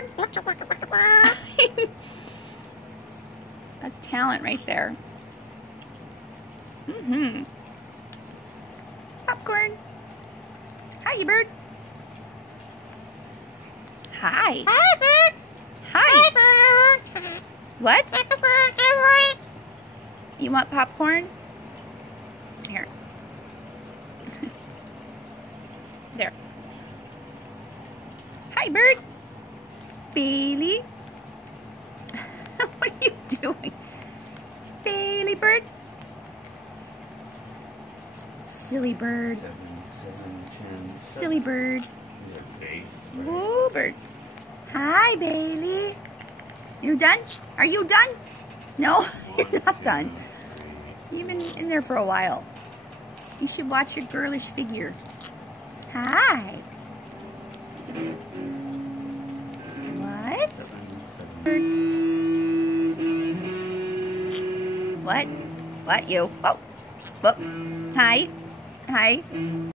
bird. That's talent right there. Popcorn. Hi, you bird. Hi. Hi, bird. Hi. Hi, bird. What? I want. You want popcorn? Here. There. Hi, bird. Bailey. What are you doing? Bailey bird. Silly bird. Silly bird. Whoa, bird. Hi, Bailey. You done? Are you done? No, you're not done. You've been in there for a while. You should watch your girlish figure. Hi. What? What? What, you? Oh. Whoop. Hi. Hi.